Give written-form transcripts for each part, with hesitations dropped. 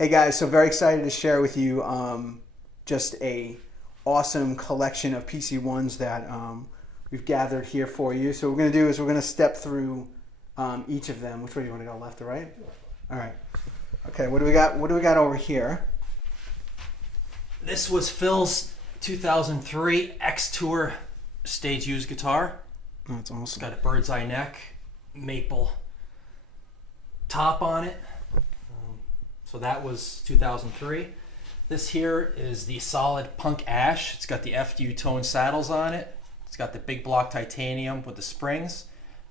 Hey guys, so very excited to share with you just a awesome collection of PC1s that we've gathered here for you. So what we're going to do is we're going to step through each of them. Which way do you want to go, left or right? All right. Okay, what do we got? What do we got over here? This was Phil's 2003 X Tour stage used guitar. Oh, that's awesome. It's got a bird's eye neck, maple top on it. So that was 2003. This here is the solid punk ash. It's got the FU tone saddles on it. It's got the big block titanium with the springs.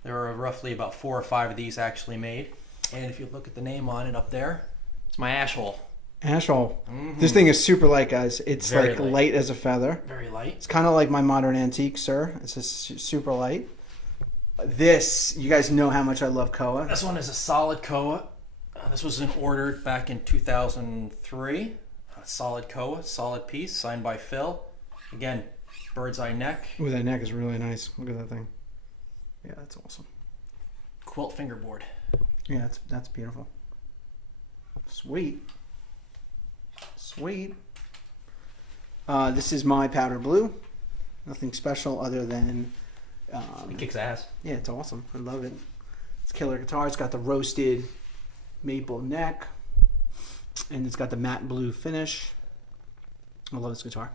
There are roughly about 4 or 5 of these actually made. And if you look at the name on it up there, it's my ash hole. Ash hole. Mm-hmm. This thing is super light, guys. It's very like light as a feather. Very light. It's kind of like my modern antique, sir. It's just super light. This, you guys know how much I love Koa. This one is a solid Koa. This was ordered back in 2003. Solid Koa, solid piece, signed by Phil. Again, bird's eye neck. Ooh, that neck is really nice. Look at that thing. Yeah, that's awesome. Quilt fingerboard. Yeah, that's beautiful. Sweet. Sweet. This is my powder blue. Nothing special other than... it kicks ass. Yeah, it's awesome. I love it. It's killer guitar. It's got the roasted maple neck, and it's got the matte blue finish. I love this guitar.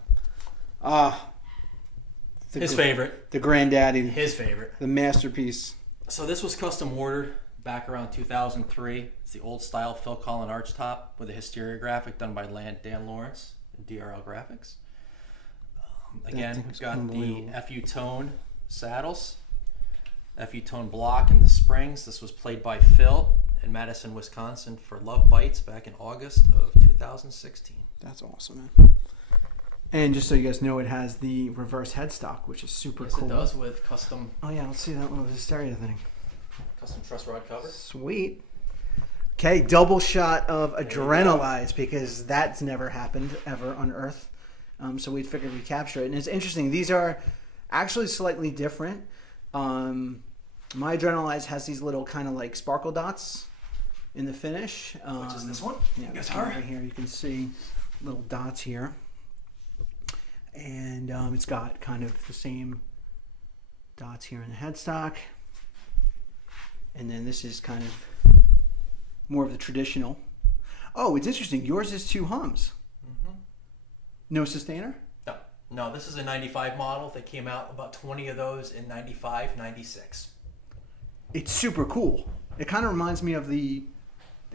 His favorite. The granddaddy. His favorite. The masterpiece. So this was custom ordered back around 2003. It's the old style Phil Collen archtop with a hysteria graphic done by Dan Lawrence and DRL Graphics. Again, we've got the FU tone saddles, FU tone block, and the springs. This was played by Phil in Madison, Wisconsin for Love Bites back in August of 2016. That's awesome, man. And just so you guys know, it has the reverse headstock, which is super cool. It does, with custom... Oh yeah, let's see that one with the stereo thing. Custom truss rod cover. Sweet. Okay, double shot of Adrenalize, because that's never happened ever on Earth. So we figured we'd capture it. And it's interesting. These are actually slightly different. My Adrenalize has these little kind of like sparkle dots in the finish. Which is this one? Yeah, guitar. Right here you can see little dots here. And it's got kind of the same dots here in the headstock. And then this is kind of more of the traditional. Oh, it's interesting. Yours is 2 hums. Mm-hmm. No sustainer? No, this is a 95 model. They came out about 20 of those in 95, 96. It's super cool. It kind of reminds me of the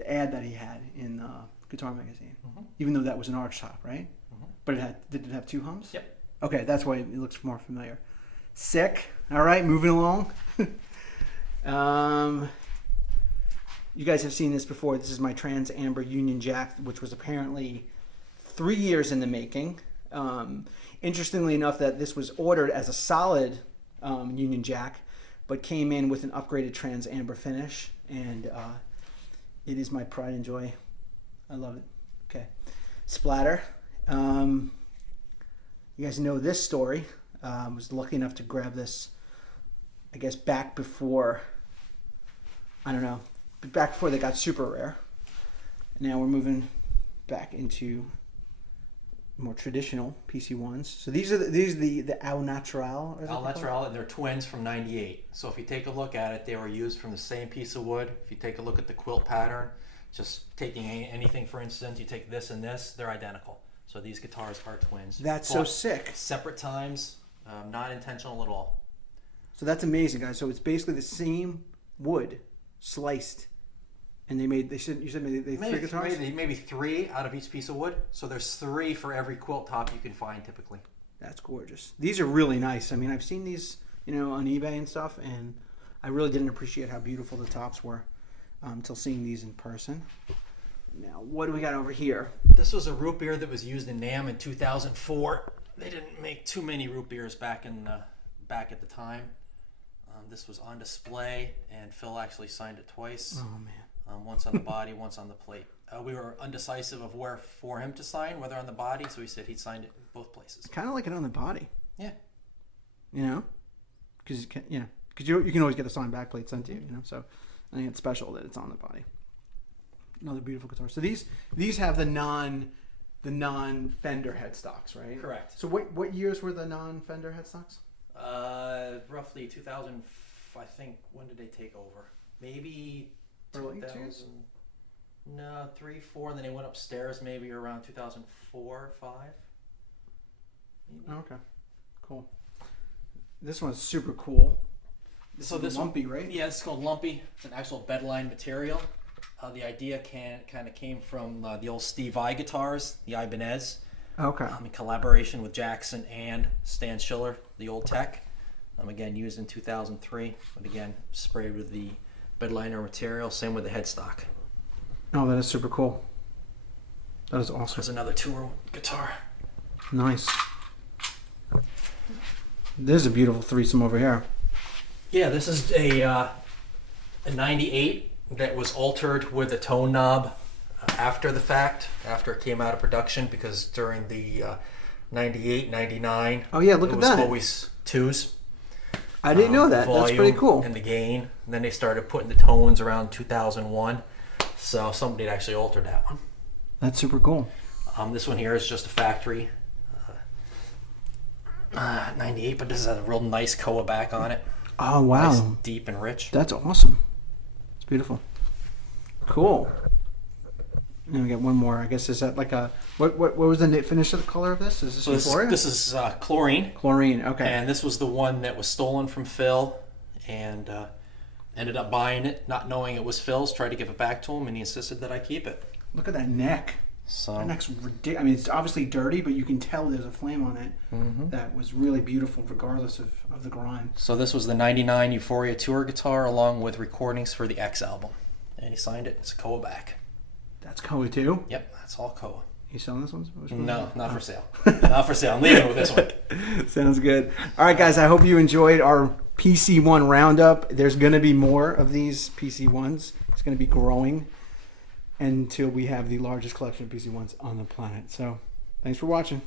ad that he had in Guitar Magazine. Mm-hmm. Even though that was an arch top, right? Mm-hmm. But did it have 2 hums? Yep. Okay, that's why it looks more familiar. Sick. All right, moving along. You guys have seen this before. This is my Trans Amber Union Jack, which was apparently 3 years in the making. Interestingly enough, that this was ordered as a solid Union Jack, but came in with an upgraded Trans Amber finish, and it is my pride and joy. I love it. Okay, Splatter. You guys know this story. I was lucky enough to grab this, I guess, back before, I don't know, back before they got super rare. Now we're moving back into more traditional PC1s. So these are the Au Natural. Au Natural, and they're twins from 98. So if you take a look at it, they were used from the same piece of wood. If you take a look at the quilt pattern, just taking anything, for instance, you take this and this, they're identical. So these guitars are twins. That's so sick. Separate times, not intentional at all. So that's amazing, guys. So it's basically the same wood sliced. And you said they 3 guitars? Maybe 3 out of each piece of wood. So there's 3 for every quilt top you can find typically. That's gorgeous. These are really nice. I mean, I've seen these, on eBay and stuff, and I really didn't appreciate how beautiful the tops were until seeing these in person. Now, what do we got over here? This was a root beer that was used in NAMM in 2004. They didn't make too many root beers back at the time. This was on display, and Phil actually signed it twice. Oh man. Once on the body, once on the plate. We were undecisive of where for him to sign, whether on the body, so he said he'd signed it both places. Kind of like it on the body. Yeah. Because you can always get a signed back plate sent to you. So I think it's special that it's on the body. Another beautiful guitar. So these have the non Fender headstocks, right? Correct. So what years were the non Fender headstocks? Roughly 2000. I think, when did they take over? Maybe Early 2000. No, 3, 4, and then they went upstairs maybe around 2004, 5. Maybe. Okay, cool. This one's super cool. So this lumpy, one, right? Yeah, it's called lumpy. It's an actual bedline material. The idea kind of came from the old Steve Vai guitars, the Ibanez. Okay. In collaboration with Jackson and Stan Schiller, the old tech. Again, used in 2003, but again, sprayed with the bedliner material. Same with the headstock. Oh, that is super cool. That is awesome. There's another tour guitar. Nice. There's a beautiful threesome over here. Yeah, this is a 98 that was altered with a tone knob after the fact, after it came out of production, because during the 98, 99, oh yeah, look it at was that. always twos. I didn't know that. That's pretty cool. And the gain. And then they started putting the tones around 2001. So somebody had actually altered that one. That's super cool. This one here is just a factory 98, but this has a real nice koa back on it. Oh wow. Nice, deep and rich. That's awesome. It's beautiful. Cool. And we got one more. I guess is that like a what was the finish of the color of this? Is this Euphoria? This is chlorine. Chlorine. Okay. And this was the one that was stolen from Phil, and ended up buying it, not knowing it was Phil's. Tried to give it back to him, and he insisted that I keep it. Look at that neck. So that neck's ridiculous. I mean, it's obviously dirty, but you can tell there's a flame on it. Mm-hmm. That was really beautiful, regardless of the grime. So this was the '99 Euphoria tour guitar, along with recordings for the X album, and he signed it. It's a koa back. That's koa too? Yep, that's all koa. You selling this one? No, not for sale. Not for sale. I'm leaving with this one. Sounds good. All right, guys. I hope you enjoyed our PC1 roundup. There's going to be more of these PC1s. It's going to be growing until we have the largest collection of PC1s on the planet. So, thanks for watching.